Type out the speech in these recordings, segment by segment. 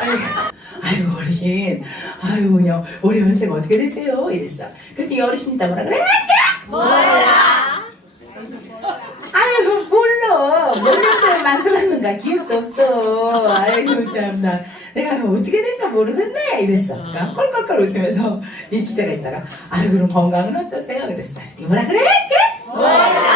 아이고 어르신 아이고 그냥 올해 연세가 어떻게 되세요? 이랬어 그랬더니 어르신이 있다 뭐라 그래? 뭐라? 아이고 몰라 몰라서 만들었는가 기억도 없어 아이고 참나 내가 어떻게 된가 모르겠네 이랬어 그러니까 껄껄껄 웃으면서 이 기자가 있다가 아이고 그럼 건강은 어떠세요? 이랬어 뭐라 그래? 뭐라?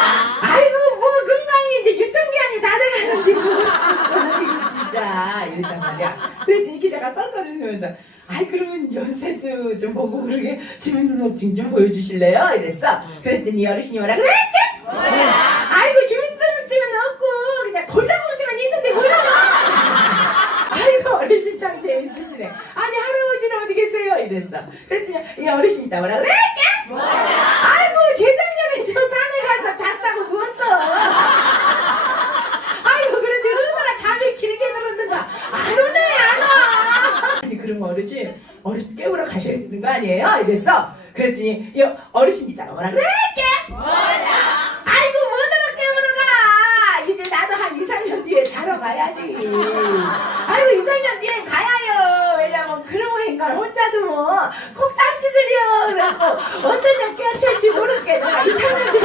이랬단 말이야. 그랬더니 기자가 껄껄 웃으면서 아이 그러면 연세주 좀 보고 그러게 주민등록증 좀 보여주실래요? 이랬어. 그랬더니 어르신이 뭐라 그래? 아이고 주민등록증은 없고 그냥 골다공증만 있는데 보여줘. 아이고 어르신 참 재밌으시네. 아니 할아버지는 어디 계세요? 이랬어. 그랬더니 이 어르신이 다 뭐라 그래? 아이고 재작년에 저 산에 가서 잤다고 누웠어. 아이고 그런데 얼마나 잠이 길게 들었는가 안 오네 안 그럼 어르신 어르신 깨우러 가셔야 되는 거 아니에요? 이랬어. 그랬더니 이 어르신이 다 뭐라 그래? 깨? 아이고 뭐더러 깨우러 가. 이제 나도 한 2, 3년 뒤에 자러 가야지. 아이고 2, 3년 뒤엔 가야요. 왜냐면 그런 인간 혼자도 뭐꼭 딴짓을 해요. 그래갖고 어떤 년 깨어찰지 모르게 내가 2, 3년 뒤에.